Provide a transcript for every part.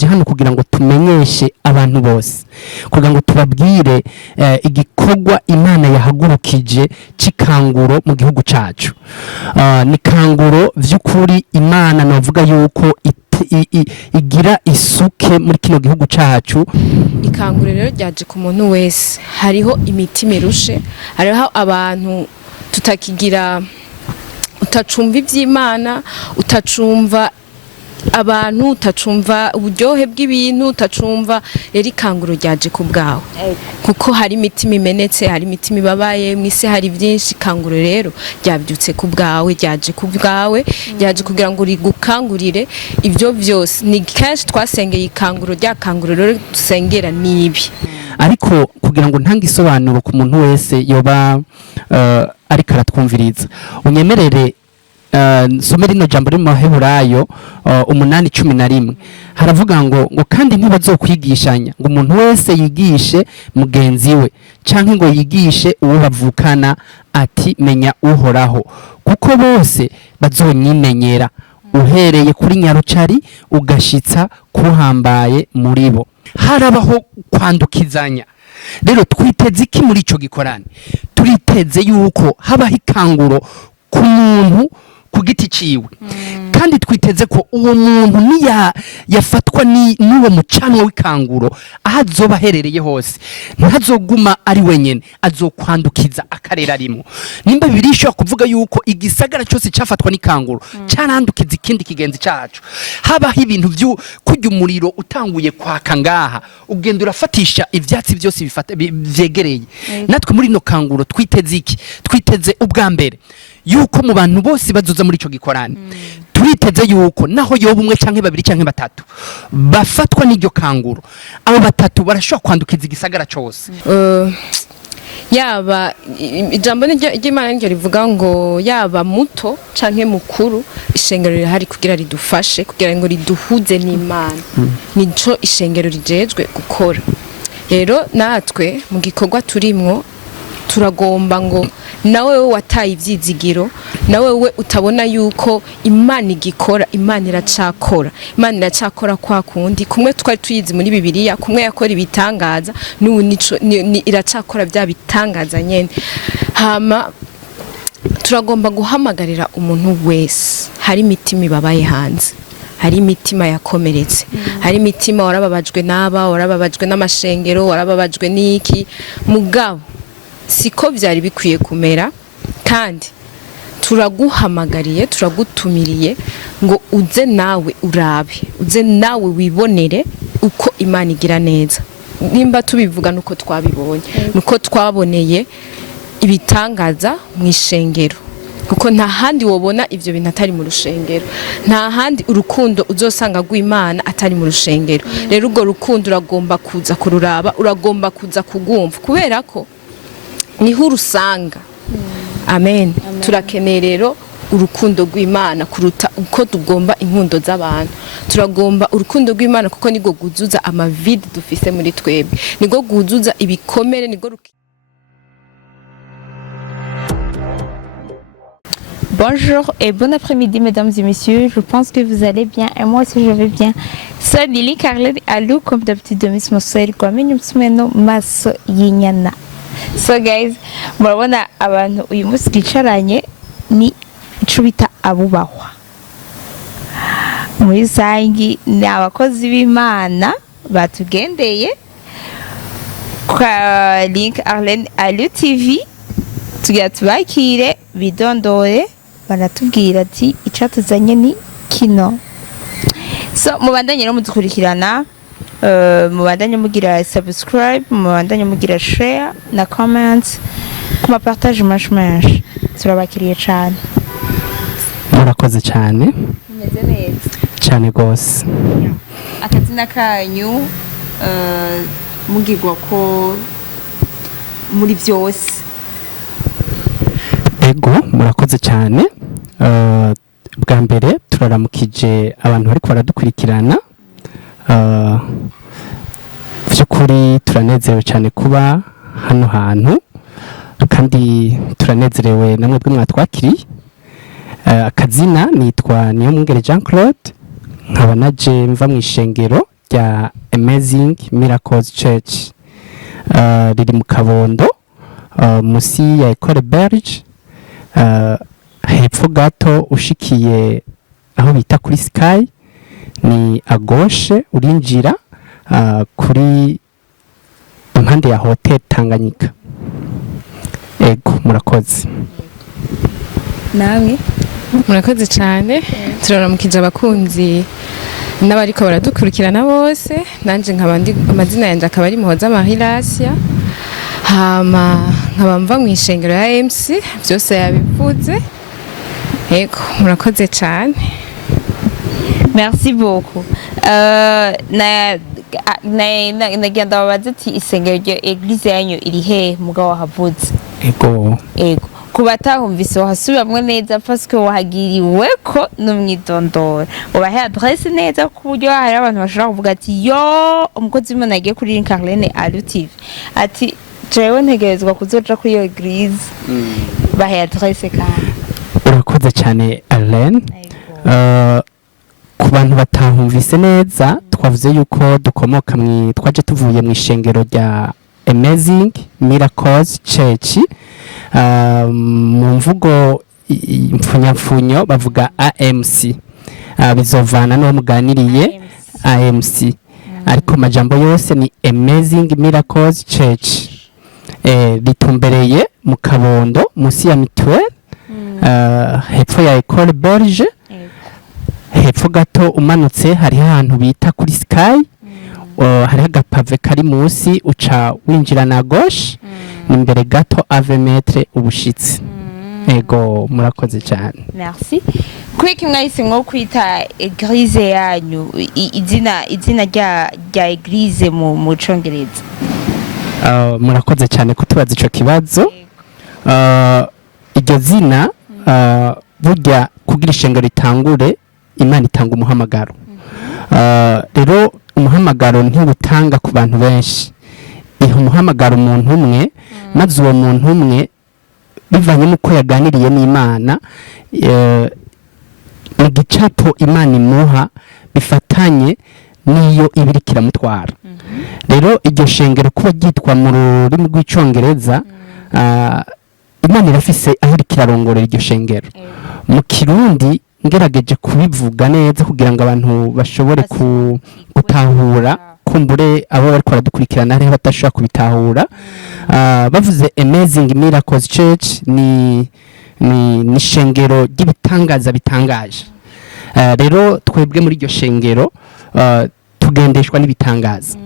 hano kugira ngo tumenyeshe abantu bose kugira ngo tubabwire igikorwa Imana yahagurukije cikanguro mu gihugu cacu. Ni kanguro vy'ukuri Imana navuga yuko igira isuke muri kino gihugu cacu. Ikanguro rero ryaje ku muntu wese, hariho imitima irushe, hariho abantu tutakigira, utacumva ivy'Imana, utacumva abantu, utacumva uburyohe bw'ibintu, utacumva. Rero ikanguro ryaje ku bwawe kuko hari imitima imenetse, hari imitima ibabaye mwise, hari byinshi. Ikanguro rero ryabyutse ku bwawe, ryaje ku bwawe, ryaje kugira ngo rigukangurire ibyo byose. Ni kenshi twasengeye ikanguro, rya kanguro rero dusengera nibi, ariko kugira ngo ntange isobanuro ku muntu wese yoba ariko aratwumviriza, unyemerere nsome rino jambo riri mu Baheburayo 8:11 haravuga ngo kandi ntibazokwigishanya, ngo umuntu wese yigishe mugenzi we canke ngo yigishe uwo bavukana, ati menya uhoraho, kuko bose bazonyimenyera, uhereye kuri nyarucari ugashitsa kuhambaye muri bo. Harabaho kwandukizanya. Rero twiteze iki muri ico gikorane? Turiteze yuko habaho ikanguro ku muntu ku giti ciwe, kandi twiteze ko uwo muntu yafatwa n'uwo mucanwa w'ikanguro, aho azoba aherereye hose ntazoguma ari wenyene, azokwandukiza akarera arimo. Nimba Bibiliya ishobora kuvuga yuko igisagara cyose cyafatwa n'ikanguro cyarandukiza ikindi kigenzi cacu, habaho ibintu kurya umuriro utanguye kwaka ngaha ugenda urafatisha ivyatsi byose vyegereye. Natwe muri no kanguro twiteze iki? Twiteze ubwa mbere yuko mu bantu bose bazoza muri ico gikorane, turiteze yuko naho yoba umwe canke babiri canke batatu bafatwa n'iryo kanguro, abo batatu barashobora kwandukiza igisagara cyose. Yaba ijambo ry'Imana ryo rivuga ngo yaba muto canke mukuru, ishengero rihari kugira ridufashe, kugira ngo riduhuze n'Imana. Nico ishengero rijejwe gukora. Rero natwe mu gikorwa turimwo turagomba ngo nawe wataye ivyizigiro, nawe we utabona yuko Imana igikora, Imana iracakora. Imana iracakora kwa kundi kumwe twari tuyizi muri Bibiliya, kumwe yakora ibitangaza, n'ubu nico iracakora bya bitangaza nyene. Hama turagomba guhamagarira umuntu wese, hari imitima ibabaye hanze, hari imitima yakomeretse, hari imitima warababajwe n'aba, warababajwe n'amashengero, warababajwe n'iki, mugabo siko byari bikwiye kumera. Kandi turaguhamagariye, turagutumiriye ngo uze nawe urabe, uze nawe wibonere uko Imana igira neza. Nimba tubivuga nuko twabibonye, nuko twaboneye ibitangaza mu ishengero, kuko nta handi wobona ivyo bintu atari mu rushengero, nta handi urukundo uzosanga rw'Imana atari mu rushengero. Rero urwo rukundo uragomba kuza kururaba, uragomba kuza kugumva, kubera ko niho urusanga. Amen. Turakeneye rero urukundo rw'Imana kuruta uko tugomba inkundo z'abantu. Turagomba urukundo rw'Imana kuko nigo guzuza amavide dufise muri twebwe, nigo guzuza ibikomere, nigo Bonjour et bon après-midi mesdames et messieurs, je pense que vous allez bien et moi aussi je vais bien. C'est Lily Carlet Alou, comme d'habitude de Miss Mosel kwa mimi msumeno maso yinyana. So guys, murabona abantu uyu munsi twicaranye ni ico bita abubahwa. Muri sangi ni abakozi b'Imana batugendeye kwa link Arlen Alou TV, tugira tubakire bidondore, baratubwira ati icatuzanye ni kino. So mubandanye no mudukurikirana, mubandanye mugira subscribe, mubandanye mugira share na comment, kuma partage menshi. Turabakiriye cyane. Murakoze cyane. Meze neza cyane gose. Akazina kanyu mugirwa ko muri byose. Ego murakoze cyane. Bwa mbere turaramukije abantu bariko baradukurikirana. Vyukuri turanezerewe cyane kuba hano hantu, kandi turanezerewe namwe bwe mwatwakiriye. Akazina nitwa Niyomwungere Jean Claude, nkaba naje mva mu ishengero rya Amazing Miracles Church riri mu Kabondo musi ya Ecole Belge hepfo gato ushikiye aho bita kuri Sky ni à gauche urinjira kuri impande ya Hotel Tanganyika. Ego murakoze. namwe murakoze cyane turaramukije abakunzi n'abariko baradukurikirana bose nanje nkaba ndi amazina yanje akaba ari Muhoza Mahirasya hama nkaba mva mu Ishengero A M C byose yabivuze. Ego murakoze cyane. merci beaucoup nagenda babaza ati isengero rya eglise yanyu iri he mugabo wahavuze Ego ku batahumvise wahasubiramo neza parce que wahagiriwe ko n'umwidondoro ubahe adresse neza ku buryo hari abantu bashobora kuvuga ati yo umukozi w'Imana agiye kuri Carlene Alutive ati jewe ntegerezwa kuzoja kuri iyo eglise bahe adresse kandi. urakoze cyane Alain. Ku bantu batahumvise neza twavuze yuko dukomoka twaje tuvuye mu ishengero rya Amazing Miracles Church. Mu mvugo impfunyapfunyo bavuga AMC bizovana no muganiriye AMC ariko majambo yose ni Amazing Miracles Church bitumbereye mu Kabondo musi ya Mutuelle hepfo ya Ecole Belge hepfo gato umanutse hari ahantu bita kuri Sky hari agapave kari musi uca winjira na gauche imbere gato ave metre ubushitsi. Ego murakoze cyane. Merci. Kwiki mwahise nko kwita eglise yanyu izina rya eglise mu Congereza? Murakoze cyane kutubaza ico kibazo. Iryo zina burya kugira ishengero ritangure Imana itanga umuhamagaro. Rero umuhamagaro ntibutanga ku bantu benshi. Iho umuhamagaro umuntu umwe maze uwo muntu umwe bivanye n'uko yaganiriye n'Imana mu gicapo Imana imuha bifatanye niyo ibirikira mutwara. Rero iryo shengero kuba ryitwa mu rurimi rw'icongereza Imana irafise aho rikirarongorera iryo shengero. Mu Kirundi ngerageje kubivuga neza kugira ngo abantu bashobore gutahura kumbure abo bari kwaradukurikirana ari batashobora kubitahura. Bavuze Amazing Miracles Church ni shengero ry'ibitangaza bitangaje. Rero twebwe muri iryo shengero tugendeshwa n'ibitangaza.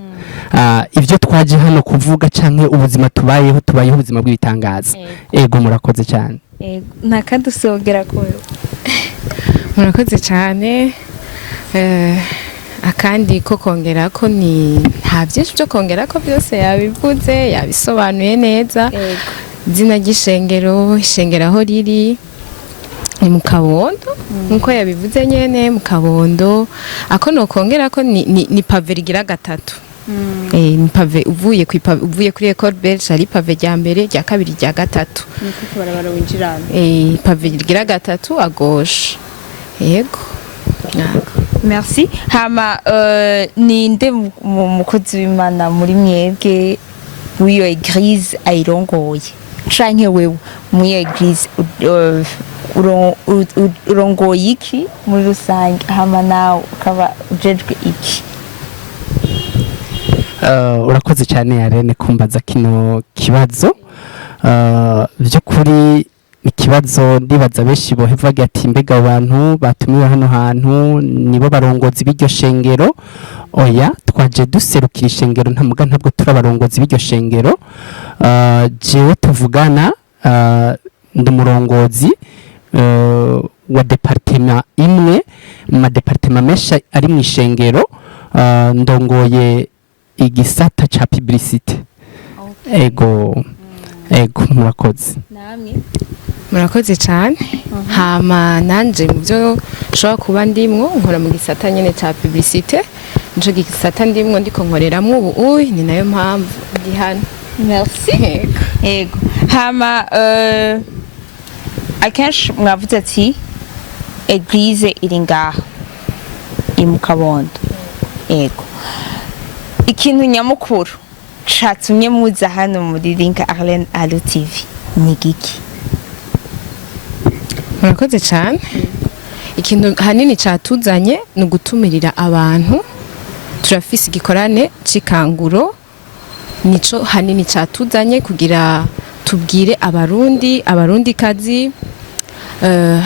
Ivyo twaje hano kuvuga canke ubuzima tubayeho ubuzima bw'ibitangaza. Ego murakoze cyane. Nakadusongera ko murakoze cyane. Akandi ko kongera ko ni nta byinshi byo kongera ko byose yabivuze yabisobanuye neza. Izina ry'ishengero aho riri ni mu Kabondo nkuko yabivuze nyene mu Kabondo. Ako no kongera ko ni pave rigira gatatu. Ni pave uvuye kuri Ecole Belge ari pave rya mbere rya kabiri rya gatatu niko barabara winjirana. Pave rigira gatatu à gauche. Yego. Merci. Hama ninde mukozi w'Imana muri mwebwe w'iyo eglise ayirongoye canke wewe muri eglise urongoye iki muri rusange hama nawe ukaba ujejwe iki? Urakoze cyane Yarene kumbaza kino kibazo. By'ukuri ikibazo ndibaza benshi bohevaga ati mbega abantu batumiwe hano hantu nibo barongozi b'iryo shengero. Oya twaje duserukira ishengero ntabwo turabarongozi b'iryo shengero. Jewe tuvugana ndi murongozi wa departement imwe mu departement mesha ari mu ishengero. Ndongoye igisata cha publicité. Ego murakoze. Namwe murakoze cyane. Hama nanje mu byo nshobora kuba ndimwo nkora mu gisata nyene cha publicité. Nje gisata ndimwo ndiko nkoreramwo ubu ni nayo mpamvu ndi hano. Merci. Ego hama akenshi mwavuze ati eglise iri ngaha mu Kabondo. Ego ikintu nyamukuru catumye muza hano muri Link Arlene Allo TV ni giki? murakoze cyane. Ikintu hanini catuzanye ni ugutumirira abantu. Turafise igikorane cikanguro, nico hanini catuzanye kugira tubwire abarundi kazi,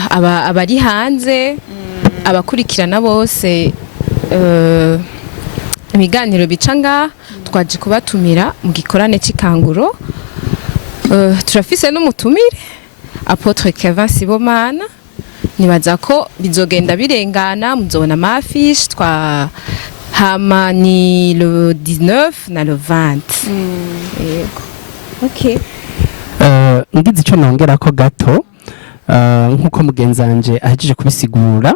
abari hanze, abakurikirana bose ibiganiro bica ngaha, twaje kubatumira mu gikorane cikanguro. Turafise n'umutumire Apotre Kevin Sibomana, nibaza ko bizogenda birengana, muzobona amafiche hama ni le 19 na le 20. Yego. Okay. Ngize ico nongera ko gato, nkuko mugenzanje ahejeje kubisigura,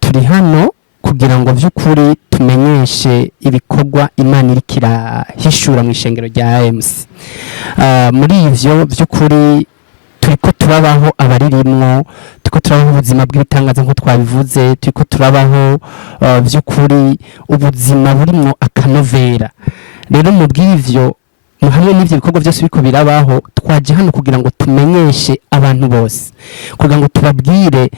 turi hano kugira ngo vy'ukuri tumenyeshe ibikorwa Imana iriko irahishura mu ishengero rya AMC. Muri ivyo vy'ukuri turiko turabaho abaririmwo, turiko turabaho ubuzima bw'ibitangaza nko twabivuze, turiko turabaho vy'ukuri ubuzima burimwo akanovera. Rero mu bw'ivyo hamwe n'ivyo bikorwa byose biko birabaho, twaje hano kugira ngo tumenyeshe abantu bose, kugira ngo tubabwire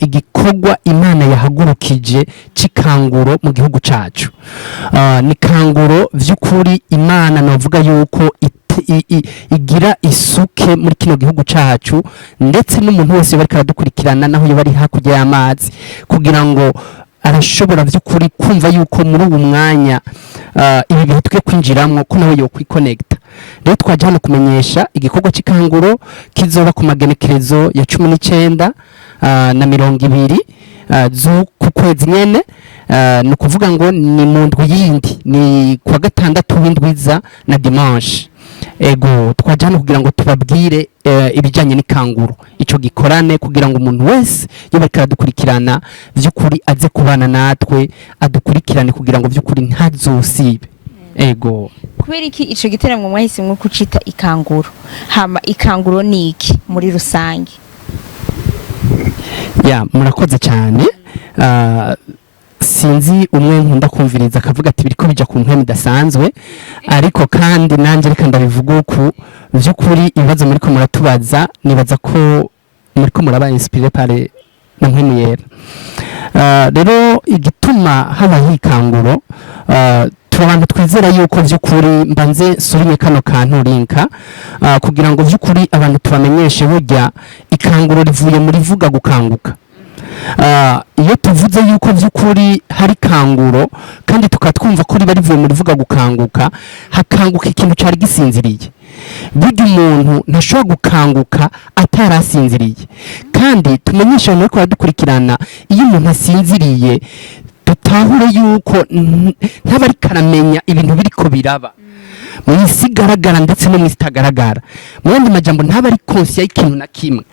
igikorwa Imana yahagurukije cikanguro mu gihugu cacu. Ni kanguro vy'ukuri Imana navuga yuko igira isuke muri kino gihugu cacu, ndetse n'umuntu wese bariko aradukurikirana naho yo bari hakurya y'amazi, kugira ngo arashobora vy'ukuri kumva yuko muri ubu mwanya ibi bihe twe kwinjiramwo ko nawe yo kwiconnecta. Rero twaje hano kumenyesha igikorwa cikanguro kizoba ku magenekerezo ya 19 na 20 ku kwezi nyene. Ni kuvuga ngo ni mu ndwi yindi, ni kwa gatandatu w'indwiza na dimanche. Ego twaje hano kugira ngo tubabwire ibijanye n'ikanguro, ico gikorane, kugira ngo umuntu wese yobarika aradukurikirana vy'ukuri aze kubana natwe, adukurikirane kugira ngo vy'ukuri ntazosibe. Ego kubera iki ico giteramo mwahisemwe kucita ikanguro? Hama ikanguro ni iki muri rusange? Ya murakoze cyane. Sinzi umwe nkunda kumviriza akavuga ati biriko bija ku mpemu idasanzwe, ariko kandi nanje reka ndabivuga uku vy'ukuri ibibazo muriko muratubaza, nibaza ko muriko muraba inspiré par na mpemu yera. Rero igituma haba hikanguro, turabantu twizera yuko vy'ukuri mbanze surinye kano kantu linka, kugira ngo vy'ukuri abantu tubamenyeshe burya ikanguro rivuye muri vuga gukanguka. Iyo tuvuze yuko vy'ukuri hari kanguro kandi tukatwumva ko riba rivuye muri vuga gukanguka, hakanguka ikintu cari gisinziriye. Burya umuntu ntashobora gukanguka atarasinziriye, kandi tumenyesha abantu ko badukurikirana, iyo umuntu asinziriye tutahure yuko ntabari karamenya ibintu biriko biraba mu isi igaragara ndetse no mu isi itagaragara. Mu yandi majambo ntabari conscious y'ikintu na kimwe,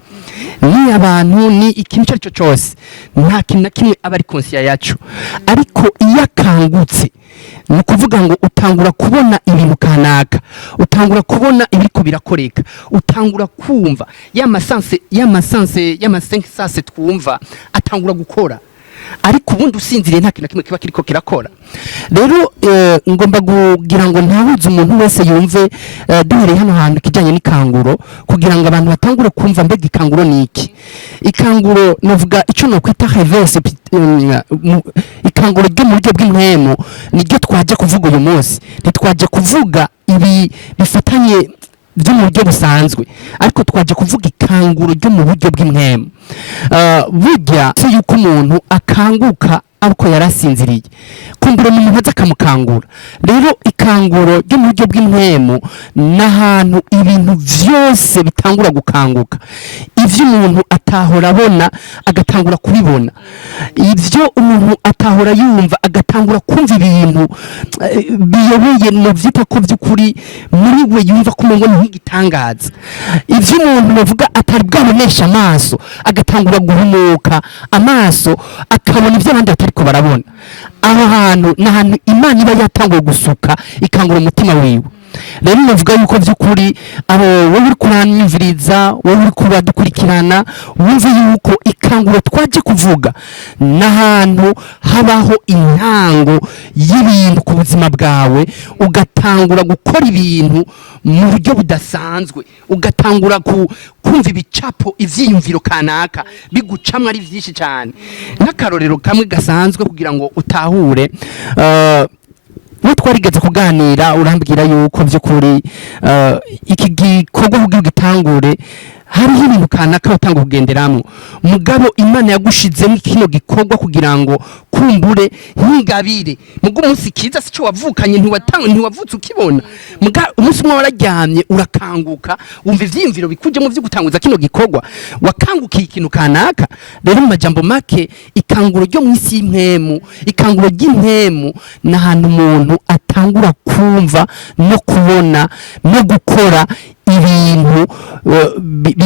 ni abantu ni ikintu cyo cyose, nta kintu na kimwe aba ari conscious yacu. Ariko iyo akangutse ni kuvuga ngo utangura kubona ibintu kanaka, utangura kubona ibiriko birakoreka, utangura kumva y'amasense twumva atangura gukora, ariko ubundi usinziriye nta kintu kimwe kiba kiriko kirakora. Rero ngomba kugira ngo ntahuze umuntu wese yumve duhereye hano hantu kijanye n'ikanguro, kugira ngo abantu batangure kumva mbega ikanguro ni iki. Ikanguro novuga ico no kwita reverse, ikanguro ryo mu buryo bw'impemu niryo twaje kuvuga uyu munsi. Ntitwaje kuvuga ibi bifatanye byo mu buryo busanzwe, ariko twaje kuvuga ikanguro ryo mu buryo bw'impemu. Burya se yuko umuntu akanguka ariko yarasinziriye, kumbura umuntu aza akamukangura. Rero ikanguro ryo mu buryo bw'impemu n'ahantu ibintu vyose bitangura gukanguka, ivyo umuntu atahora abona agatangura kubibona, ivyo umuntu atahora yumva agatangura kumva ibintu biyobeye mu vyita ko vy'ukuri muri we yumva ko umengo ni nk'igitangaza. Ivyo umuntu bavuga atari bwabonesha amaso agatangura guhumuka amaso akabona ivyo abandi batariko barabona. Aho hantu n'ahantu Imana iba yatanguye gusuka ikangura umutima wiwe. rero navuga yuko by'ukuri abo wowe uri kuranyumviriza wowe uri kubadukurikirana wumve yuko ikanguro twaje kuvuga n'ahantu habaho intango y'ibintu ku buzima bwawe ugatangura gukora ibintu mu buryo budasanzwe ugatangura kumva ibicapo ivyiyumviro kanaka bigucamwe ari vyinshi cyane nk'akarorero kamwe gasanzwe kugira ngo utahure we twarigeze kuganira urambwira yuko by'ukuri iki gikorwa kugira gitangure hariho ibintu kanaka utanga kugenderamo mugabo Imana yagushizemo kino gikorwa kugira ngo kumbure nk'ingabire mugo umunsi kiza sico wavukanye ntiwavutse ukibona muga umunsi umwe wararyamye urakanguka wumva ivyimviro bikuje mu byo gutanguza kino gikorwa wakangukiye ikintu kanaka rero mu majambo make ikanguro ryo mwisi y'impemu ikanguro ry'impemu n'ahantu umuntu atangura kumva no kubona no gukora ibintu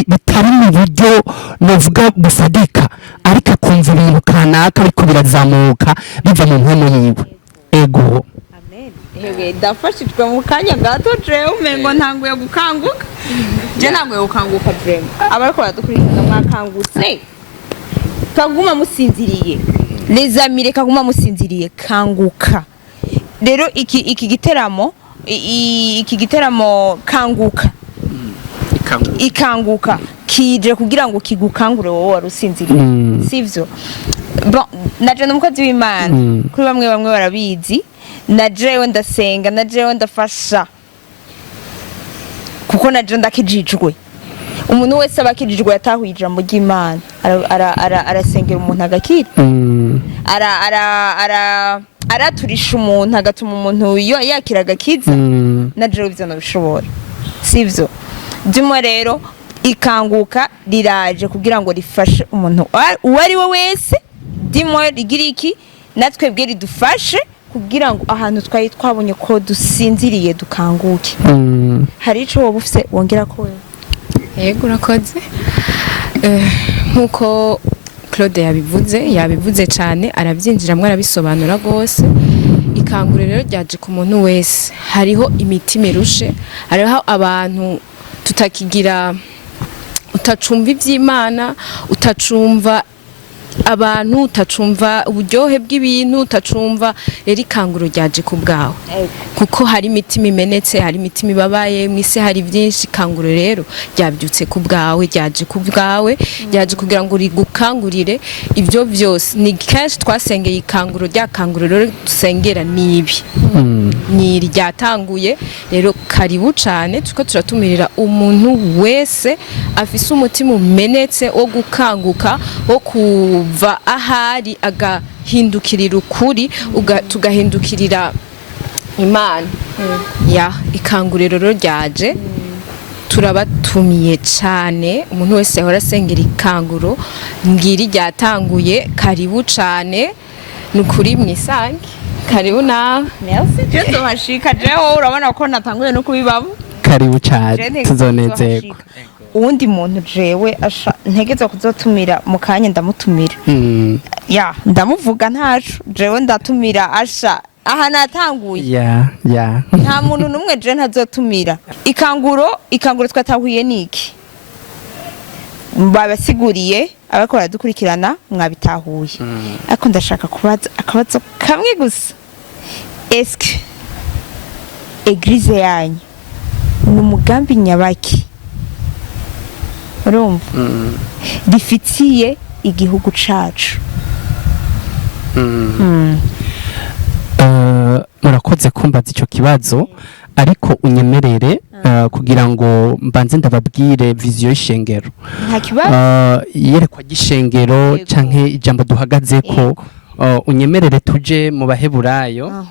bitari mu buryo novuga busadika ariko akumva ibintu kanaka ariko birazamuka biva mu mpemu yiwe ego hewe ndafashijwe mu kanya gato jewe umengo ntanguye gukanguka je ntanguye gukanguka vrema abariko baradukurikirana mwakangutse kaguma musinziriye les amis reka kaguma musinziriye kanguka rero iki giteramo kanguka ikanguka kije kugira ngo kigukangure wowe warusinziriye sivyo bon naje n'umukozi w'Imana kuri bamwe barabizi najewe ndasenga najewe ndafasha kuko naje ndakijijwe umuntu wese abakijijwe yatahuye ijambo ry'Imana arasengera umuntu agakira araturisha umuntu agatuma umuntu yakira agakiza najewe ivyo nabishobora sivyo Dimo rero ikanguka riraje kugira ngo rifashe umuntu uwari we wese dimo rigira iki natwe bwe ridufashe kugira ngo ahantu twabonye ko dusinziriye dukanguke hari ico wowe ufise wongera ko wewe yego urakoze nkuko Claude yabivuze cyane arabyinjiramwe arabisobanura gose ikangure rero ryaje ku muntu wese hariho imitima irushe hariho abantu tutakigira utacumva ivy'Imana utacumva abantu utacumva uburyohe bw'ibintu utacumva rero ikanguro ryaje ku bwawe kuko hari imitima imenetse hari imitima ibabaye mwise hari byinshi ikanguro rero ryabyutse ku bwawe ryaje ku bwawe ryaje kugira ngo rigukangurire ibyo byose ni kenshi twasengeye ikanguro ryakanguro rero dusengera nibi ni ryatanguye rero karibu cyane tuko turatumirira umuntu wese afise umutima umenetse wo gukanguka wo kuva ahari agahindukirira ukuri tugahindukirira Imana ya ikanguriro rero ryaje turabatumiye cyane umuntu wese ahora asengera ikanguro ngiri ryatanguye karibu cyane nukuri mwisange karibu nawe merci je tuhashika jewe urabona ko natanguye no kubibamo karibu cyane tuzonezerwa uwundi muntu jewe ntegeza kuzotumira mu kanya ndamutumira ya ndamuvuga ntacu jewe ndatumira aha natanguye nta muntu numwe je ntazotumira ikanguro twatahuye niki babasiguriye abakora dukurikirana mwabitahuye ariko ndashaka kubaza akabazo kamwe gusa eske eglise yanyu ni umugambi nyabaki urumva rifitiye igihugu cacu murakoze kumbaza ico kibazo ariko unyemerere kugira ngo mbanze ndababwire vision y'ishengero nta kibazo yerekwa gishengero canke ijambo duhagaze ko unyemerere tuje mu baheburayo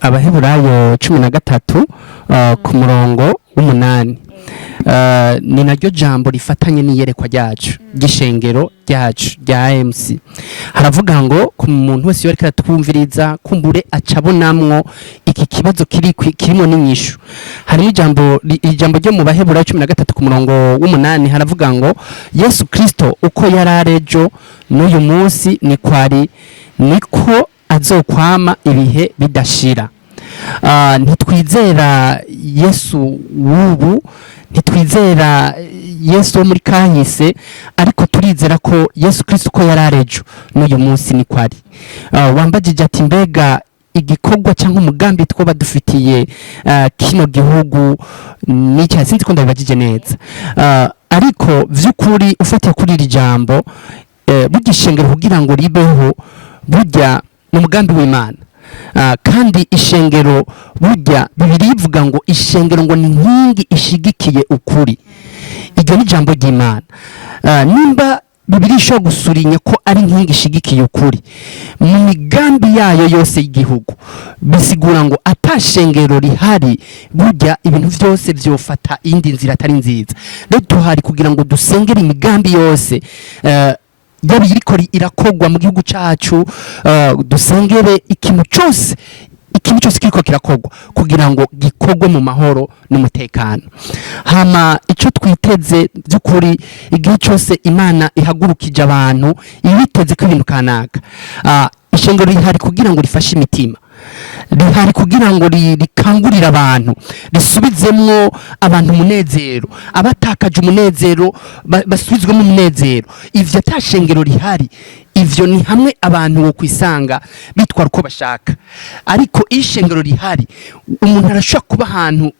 abaheburayo 13 ku murongo w'8 ni naryo jambo rifatanye n'iyerekwa ryacu gishengero ryacu rya AMC haravuga ngo ku muntu wese yoreka twumviriza kumbure acabonamwo iki kibazo kirimo n'inyishu hari ijambo ryo mu baheburayo 13 ku murongo w'8 haravuga ngo Yesu Kristo uko yararejo n'uyu munsi niko azokwama ibihe bidashira ntitwizera Yesu w'ubu, ntitwizera Yesu wo muri kahise, ariko turizera ko Yesu Kristo ko yararejo n'uyu munsi niko ari. Wambajije ati mbega igikorwa cyangwa umugambi twoba dufitiye kino gihugu n'icya, sinzi ko ndabibajije neza, ariko vy'ukuri ufatiye kuri iri jambo burya ishengero kugira ngo ribeho burya n'umugambi w'Imana. Kandi ishengero burya Bibiliya ivuga ngo ishengero ngo ni inkingi ishigikiye ukuri. Iryo ni ijambo ry'Imana. Nimba Bibiliya ishobora gusurinya ko ari inkingi ishigikiye ukuri mu migambi yayo yose y'igihugu, bisigura ngo atashengero rihari burya ibintu byose byofata indi nzira atari nziza. Rero tuhari kugira ngo dusengere imigambi yose yaba iriko irakogwa mu gihugu cyacu, dusengere ikintu cyose kiriko kirakogwa kugira ngo gikogwe mu mahoro n'umutekano. Hama icyo twiteze by'ukuri igihe cyose Imana ihagurukije abantu ibiteze ko ibintu kanaka, ishengero rihari kugira ngo rifashe imitima, rihari kugira ngo rikangurire abantu, risubizemwo abantu umunezero, abatakaje umunezero basubizwemo umunezero. Ivyo atashengero rihari, ivyo ni hamwe abantu bo kwisanga bitwara uko bashaka. Ariko ishengero rihari, umuntu arashobora kuba ahantu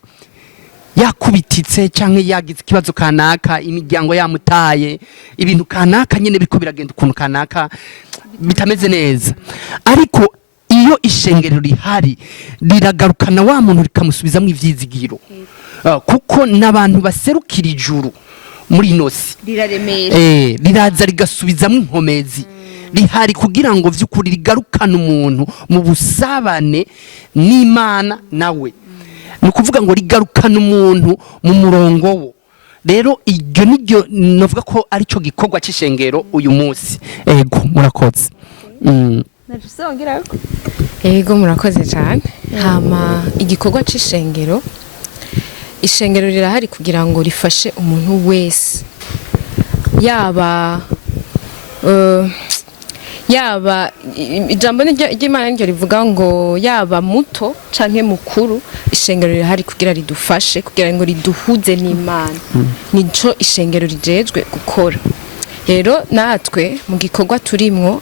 yakubititse cyangwa yagize ikibazo kanaka, imiryango yamutaye, ibintu kanaka nyene biriko biragenda ukuntu kanaka bitameze neza, ariko iyo ishengero rihari riragarukana wa muntu rikamusubizamo ivyizigiro, kuko n'abantu baserukira ijuru muri inosi riraza rigasubizamo inkomezi. Rihari kugira ngo vy'ukuri rigarukane umuntu mu busabane n'Imana nawe, ni ukuvuga ngo rigarukane umuntu mu murongo wo. Rero iryo niryo navuga ko arico gikorwa c'ishengero uyu munsi. Ego murakoze. Ego murakoze cyane. Hama igikorwa c'ishengero, ishengero rirahari kugira ngo rifashe umuntu wese, yaba ijambo ry'Imana ryo rivuga ngo yaba muto canke mukuru, ishengero rirahari kugira ridufashe, kugira ngo riduhuze n'Imana. Nico ishengero rijejwe gukora. Rero natwe mu gikorwa turimwo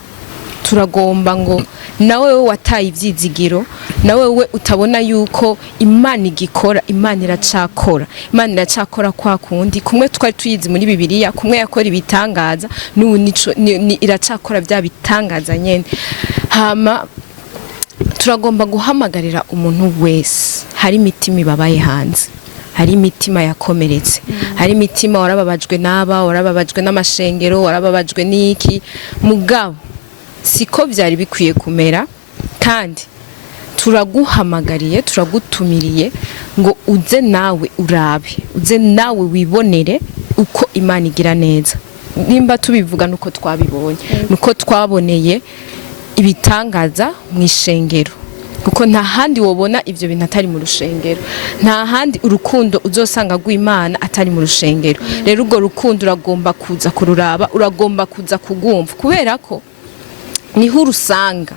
turagomba ngo nawe wataye ivyizigiro, nawe we utabona yuko Imana igikora, Imana iracakora. Imana iracakora kwa kundi kumwe twari tuyizi muri Bibiliya, kumwe yakora ibitangaza, n'ubu iracakora bya bitangaza nyene. Hama turagomba guhamagarira umuntu wese, hari imitima ibabaye hanze, hari imitima yakomeretse, hari imitima warababajwe warababajwe n'amashengero, warababajwe n'iki, mugabo siko byari bikwiye kumera. Kandi turaguhamagariye, turagutumiriye ngo uze nawe urabe, uze nawe wibonere uko Imana igira neza. Nimba tubivuga nuko twabibonye, nuko twaboneye ibitangaza mu ishengero, kuko nta handi wobona ivyo bintu atari mu rushengero, nta handi urukundo uzosanga rw'Imana atari mu rushengero. Rero urwo rukundo uragomba kuza kururaba, uragomba kuza kugumva, kubera ko niho urusanga.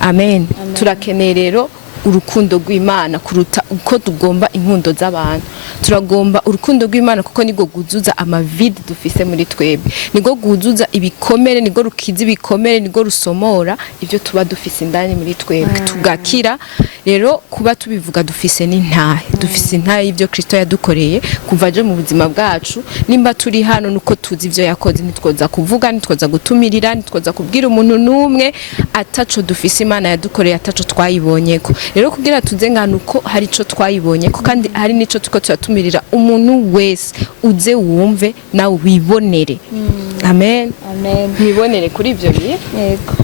Amen. Turakeneye rero urukundo rw'Imana kuruta uko tugomba inkundo z'abantu. Turagomba urukundo rw'Imana kuko nigo guzuza amavide dufise muri twebwe, nigo guzuza ibikomere, nigo rukiza ibikomere, nigo rusomora ivyo tuba dufise indani muri twebwe tugakira. Rero kuba tubivuga dufise n'intahe, dufise intahe y'ivyo Kristo yadukoreye kuva je mu buzima bwacu. Nimba turi hano nuko tuzi ivyo yakoze, nitwoza kuvuga, nitwoza gutumirira, nitwoza kubwira umuntu numwe ataco dufise Imana yadukoreye, ataco twayibonyeko. Rero kugira tuze nganuko hari ico twayibonyeko, kandi hari nico tuko turatumirira umuntu wese uze wumve nawe wibonere. Amen. Wibonere kuri ivyo bihe.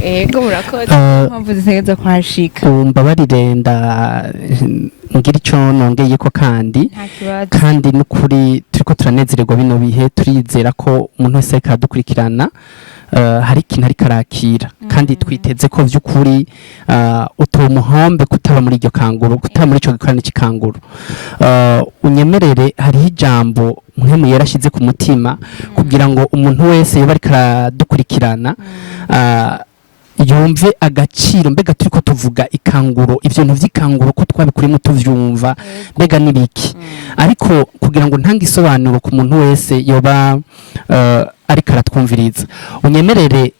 Ego murakoze. Mpamvu zitegeza kwashika. Mbabarire ngira icyo nongeye ko kandi n'ukuri turiko turanezererwa bino bihe, turizera ko umuntu wese ariko aradukurikirana hari ikintu ariko arakira, kandi twiteze ko vy'ukuri utomuhombe kutaba muri iryo kanguro, kutaba muri ico gikorane c'ikanguro. Unyemerere hariho ijambo Mpwemu yarashize ku mutima kugira ngo umuntu wese yoba ariko aradukurikirana yumve agaciro mbega turiko tuvuga ikanguro ivyo bintu vy'ikanguro ko twabikurimo tuvyumva mbega nibiki ariko kugira ngo ntanga isobanuro ku muntu wese yoba ariko aratwumviriza unyemerere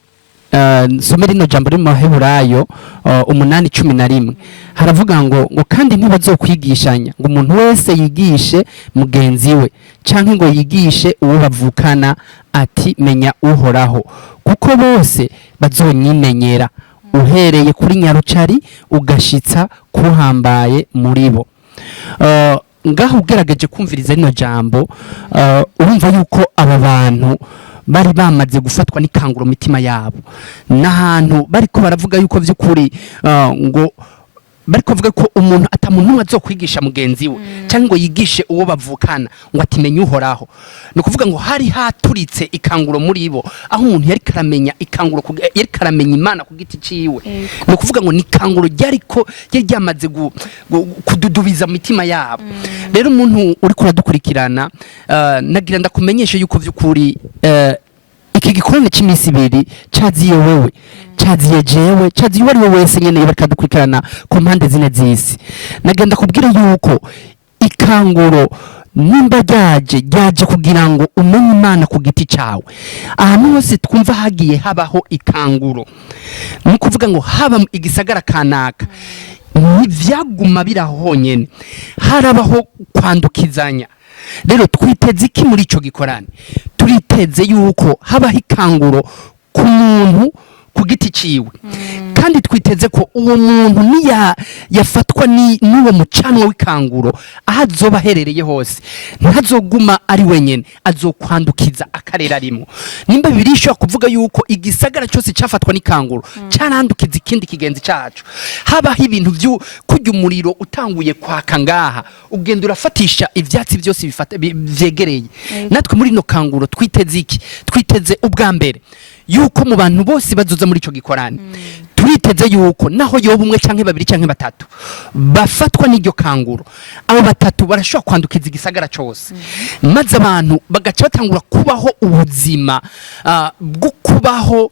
nsome rino jambo riri mu Baheburayo 8:11 haravuga ngo kandi ntibazokwigishanya ngo umuntu wese yigishe mugenzi we canke ngo yigishe uwo bavukana ati menya uhoraho kuko bose bazonyimenyera uhereye kuri nyarucari ugashitsa kuhambaye muri bo. Ngaho ugerageje kumviriza rino jambo urumva yuko aba bantu bari bamaze gufatwa n'ikanguro mitima yabo n'ahantu bariko baravuga yuko vy'ukuri ngo bariko bavuga ko umuntu atamuntu azokwigisha mugenzi we cyangwa ngo yigishe uwo bavukana ngo atimenye uhoraho no kuvuga ngo hari haturitse ikanguro muri bo aho umuntu yari karamenya ikanguro yari karamenya Imana ku giti ciwe no kuvuga ngo ni ikanguro ryariko ryamaze kududubiza mu mitima yabo. Rero umuntu uri kuradukurikirana nagira ndakumenyesha yuko vy'ukuri iki gikorane cy'iminsi ibiri cyaziye wewe cyaziye jewe cyaziye wari wese nyene bakadukurikirana ku mpande zine z'isi. Nagenda kubwira yuko ikanguro nimba ryaje kugira ngo umenye Imana ku giti cawe. Ahantu hose twumva hagiye habaho ikanguro ni kuvuga ngo haba igisagara kanaka ntivyaguma biraho honyene harabaho kwandukizanya. Rero twiteze iki muri ico gikorane? Turiteze yuko habaho ikanguro ku muntu ku giti ciwe kandi twiteze ko uwo muntu yafatwa n'uwo mucanwa w'ikanguro aho azoba aherereye hose ntazoguma ari wenyene azokwandukiza akarera arimo. Nimba bibiri ishobora kuvuga yuko igisagara cyose cyafatwa n'ikanguro cyarandukiza ikindi kigenzi cacu, habaho ibintu kurya umuriro utanguye kwaka ngaha ugenda urafatisha ivyatsi byose vyegereye. Natwe muri no kanguro twiteze iki? Twiteze ubwa mbere yuko mu bantu bose bazoza muri ico gikorane turiteze yuko naho yoba umwe canke babiri canke batatu bafatwa n'iryo kanguro, abo batatu barashobora kwandukiza igisagara cyose maze abantu bagaca batangura kubaho ubuzima bwo kubaho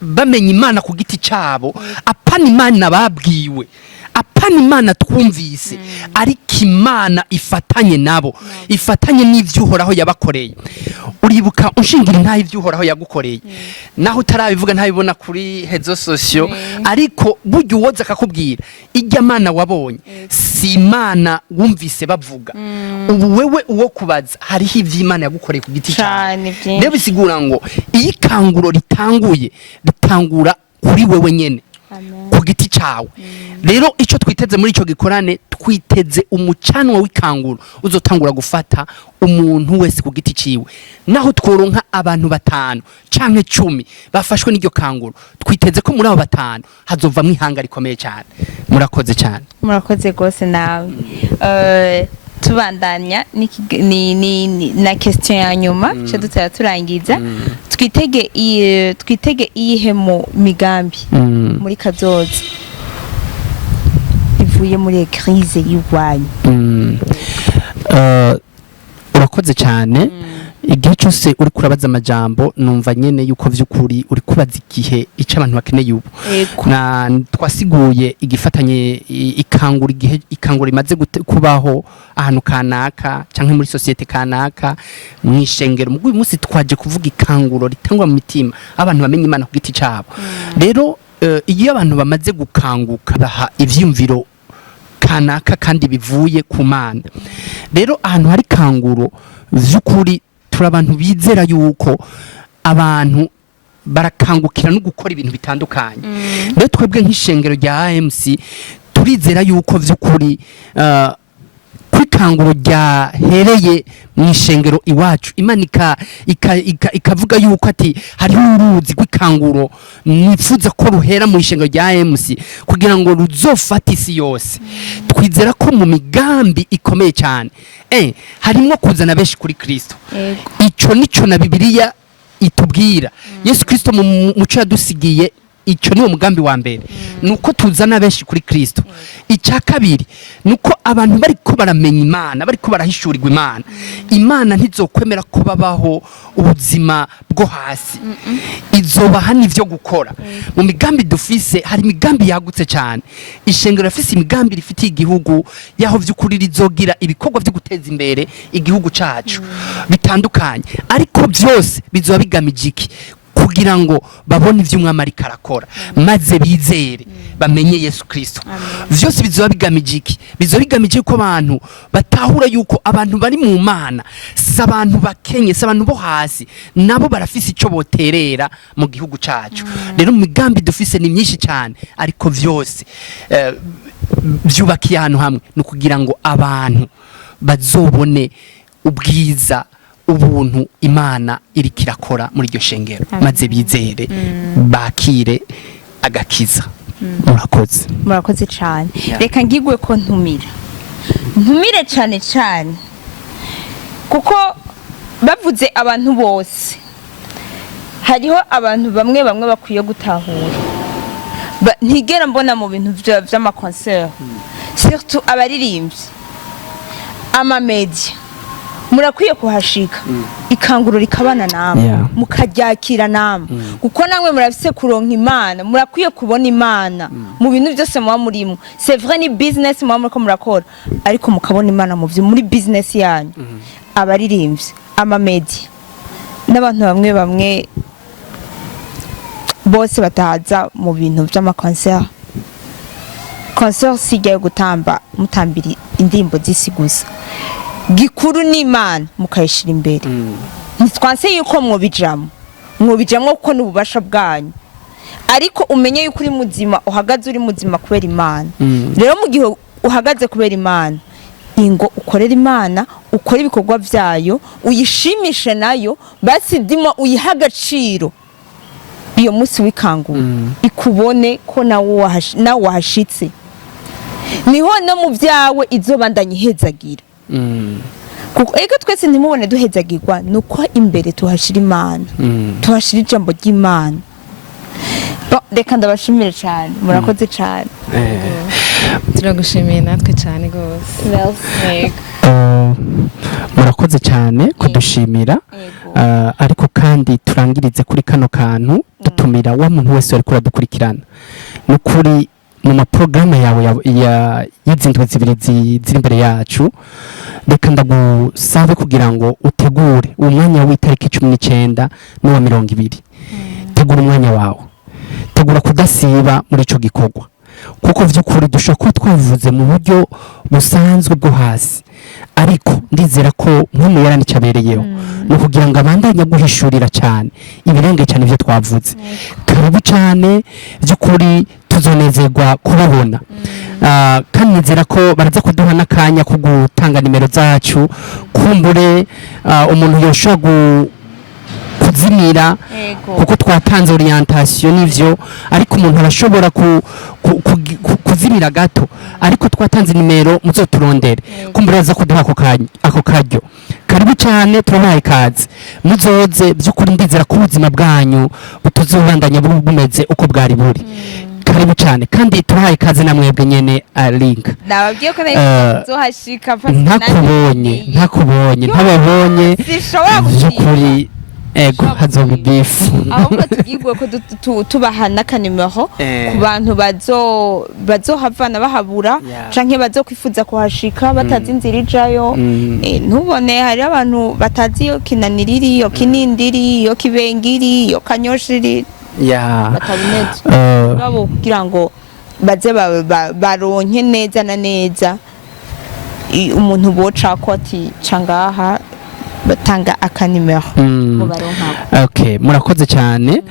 bamenya Imana ku giti cabo, apana Imana babwiwe, apana Imana twumvise, ariko Imana ifatanye nabo, ifatanye n'ivyuhoraho yabakoreye. Uribuka unshingira ntaho ivyuhoraho yagukoreye naho utarabivuga ntabibona kuri hezo sosio, ariko buryo uwoza akakubwira ijya Mana wabonye si Imana wumvise bavuga. Ubu wewe uwo kubaza hariho ivy'Imana yagukoreye ku giti cyane. Rero bisigura ngo iyi kanguro ritangura kuri wewe nyene ku giti cawe. Rero ico twiteze muri ico gikorane twiteze umucanwa w'ikanguro uzotangura gufata umuntu wese ku giti ciwe. Naho tworonka abantu 5 canke 10 bafashwe n'iryo kanguro, twiteze ko muri abo 5 hazovamwe ihanga rikomeye cyane. Murakoze cyane. Murakoze gose nawe. Tubandanya na question ya nyuma cyo dutera turangiza twitege iyihe mu migambi muri kazoza ivuye muri crise y'urwanyu. Urakoze cyane. Igihe cyose uri kurabaza amajambo numva nyene yuko vy'ukuri uri kubaza igihe ica abantu bakeneye ubu na twasiguye igifatanye ikangura igihe ikangura imaze kubaho ahantu kanaka canke muri societe kanaka mu Ishengero. Mu uyu munsi twaje kuvuga ikanguro ritangwa mu mitima abantu bamenye Imana ku giti cabo. Rero iyo abantu bamaze gukanguka baha ivyumviro kanaka kandi bivuye ku Mana. Rero ahantu hari kanguro vy'ukuri turi abantu bizera yuko abantu barakangukira no gukora ibintu bitandukanye. Rero twebwe nk'ishengero rya AMC turizera yuko vy'ukuri kwikanguro ryahereye mu ishengero iwacu Imana ikavuga yuko ati hariho uruzi rw'ikanguro nifuza ko ruhera mu ishengero rya AMC kugira ngo ruzofata isi yose. Twizera ko mu migambi ikomeye cyane harimo kuzana benshi kuri Kristo. Ico nico na Bibiliya itubwira. Yesu Kristo mu muco yadusigiye icyo niwo mugambi wa mbere nuko tuzana benshi kuri Kristo. Icya kabiri nuko abantu bariko baramenya Imana, bariko barahishurirwa Imana. Imana ntizokwemera ko babaho ubuzima bwo hasi, izobaha n'ivyo gukora. Mu migambi dufise hari imigambi yagutse cyane. Ishengero rafise imigambi rifitiye igihugu yaho vy'ukuri rizogira ibikorwa vyo guteza imbere igihugu cacu bitandukanye, ariko byose bizoba bigamije iki? Kugira ngo babone ivyo umwami ariko arakora maze bizere bamenye Yesu Kristo. Vyose bizoba bigamije iki? Bizoba bigamije ko abantu batahura yuko abantu bari mu Mana si abantu bakenye, si abantu bo hasi, nabo barafise ico boterera mu gihugu cacu. Rero mu migambi dufise ni myinshi cyane, ariko vyose vyubakiye ahantu hamwe no kugira ngo abantu bazobone ubwiza ubuntu Imana iri kirakora muri iryo shengero maze bizere bakire agakiza. Murakoze cyane. Reka ngigwe ko ntumire cyane cyane kuko bavuze abantu bose, hariho abantu bamwe bakwiye gutahura. Ntigera mbona mu bintu vy'amakoncert, surtout abaririmbyi, amamedia, murakwiye kuhashika ikanguro rikabana namwe mukaryakira namwe kuko namwe murafise kuronka Imana, murakwiye kubona Imana mu bintu byose muba murimo. C'est vrai ni business muba muriko murakora, ariko mukabona Imana mu byo muri business yanyu. Abaririmbyi, amamedia n'abantu bamwe bose bataza mu bintu by'amakoncert. Concert sigaye gutamba mutambiri indirimbo z'isi gusa, gikuru ni Imana mukayishira imbere. Ntitwanse yuko mwobijamo kuko n'ububasha bwanyu, ariko umenye yuko uri muzima, uhagaze uri muzima kubera Imana. Rero mu gihe uhagaze kubera Imana, ingo ukorera Imana, ukora ibikorwa byayo, uyishimishe nayo, basi dima uyiha agaciro. Iyo munsi w'ikanguro ikubone ko nawe wahashitse, niho no mu byawe izobandanye ihezagira. Kuko ego twese ntimubone duhezagirwa, nuko imbere tuhashira Imana, tuhashira ijambo ry'Imana. Reka ndabashimire cyane, murakoze cyane. Turagushimiye natwe cyane gose. Murakoze cyane kudushimira, ariko kandi turangirize kuri kano kantu dutumira wa muntu wese ari kuradukurikirana n'ukuri mu maprograma yawe y'izindwi zibiri ziri imbere yacu. Reka ndagusabe kugira ngo utegure umwanya w'itariki 19 n'uwa 20. Tegura umwanya wawe, tegura kudasiba muri ico gikorwa, kuko vy'ukuri dushobora kuba twavuze mu buryo busanzwe bwo hasi, ariko ndizera ko nk'umu yaranicabereyeho no kugira ngo abandanye guhishurira cyane ibirenge cyane ivyo twavuze. Karibu cyane by'ukuri, tuzonezerwa kubabona. Kandi nizera ko baraza kuduha n'akanya ko gutanga nimero zacu, kumbure umuntu yoshobora kuzimira kuko twatanze orientation n'ivyo, ariko umuntu arashobora kuzimira gato, ariko twatanze nimero muzoturondere, kumbura aza kuduha ako karyo. Karibu cyane, turabaye ikaze, muzoze by'ukuri. Ndizera ko ubuzima bwanyu butuzobandanya bumeze uko bwari buri. Karibu cyane, kandi turahaye ikaze namwebwe nyene link. Nababwiye ko nzohashika ntakubonye ntababonye by'ukuri. Ego hazoba bifu, ahubwo tugigwe ko tubaha n'akanimero ku bantu bazohavana bahabura canke bazokwifuza kuhashika batazi inzira ijayo. Ntubone hari abantu batazi iyo kinaniriri, iyo kinindiri, iyo kibengiri, iyo kanyoshiri batabineze babo, kugira ngo baze baronke neza na neza umuntu boca ko ati cangaha batanga akanimero mu baronka. Okay, murakoze cyane.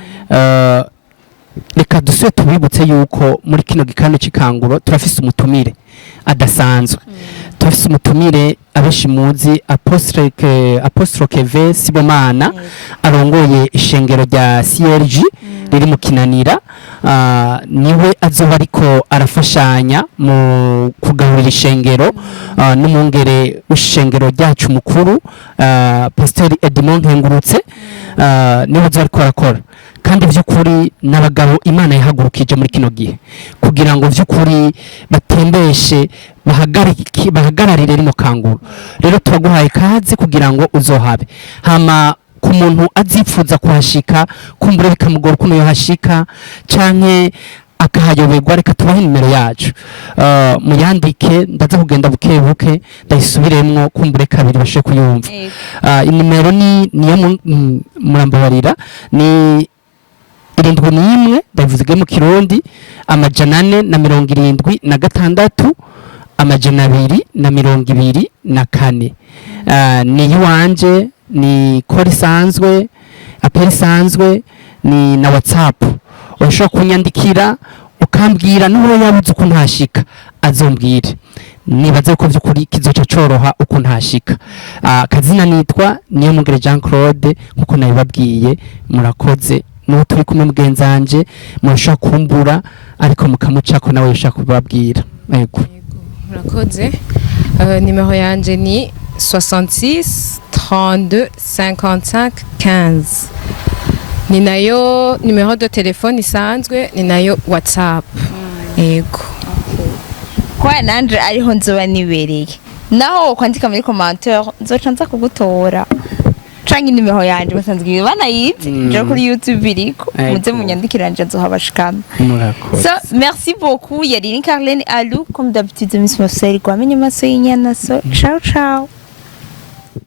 Reka dusubire tubibutse yuko muri kino gikano cikanguro turafise umutumire adasanzwe. Turafise umutumire abeshi muzi Apostle Keve Sibomana, arongoye ishengero rya CRG riri mu Kinanira. Niwe azoba ariko arafashanya mu kugaburira ishengero n'umwungere w'ishengero ryacu mukuru Pastor Edmond Nkengurutse, niwe azoba ariko arakora. kandi by'ukuri n'abagabo Imana yahagurukije muri kino gihe kugira ngo by'ukuri batembeshe bahagararire rino kanguru. Rero turaguhaye kaze kugira ngo uzohabe. Hama ku muntu azipfuza kuhashika kumbure bikamugora kuno yohashika canke akahayoberwa, reka tubahe nimero yacu muyandike, ndaza kugenda buke buke ndayisubiremwo kumbure kabiri bashe kuyumva. Inimero niyo murambabarira ni 71 ndavuze mu Kirundi 476 224 ni yuwanje, ni kori sanzwe, apeli sanzwe, ni na WhatsApp. Urashobora kunyandikira ukambwira n'uwo yabuze uko ntashika azombwire, nibaze ko by'ukuri kizoca coroha uko ntashika. Kazina nitwa Niyomugire Jean Claude nkuko nabibabwiye. Murakoze n'uwo turi kumwe mugenzanje, murashobora kumbura ariko mukamucako nawe yashaka kubabwira. Yego murakoze. Nimero yanje ni 66 32 55 15. Ni nayo numero de telefone isanzwe, ni nayo WhatsApp. Yego. Kwa nanje ariho nzoba nibereye. Naho kwandika muri commentaire nzoca nza kugutora. Canke nimero yanje basanzwe banayizi je kuri YouTube iriko. Muze munyandikiranje nzohabashikana. So merci beaucoup. Yari Carlene Alou comme d'habitude Miss Mosel kwa menye maso y'inyana. So ciao ciao.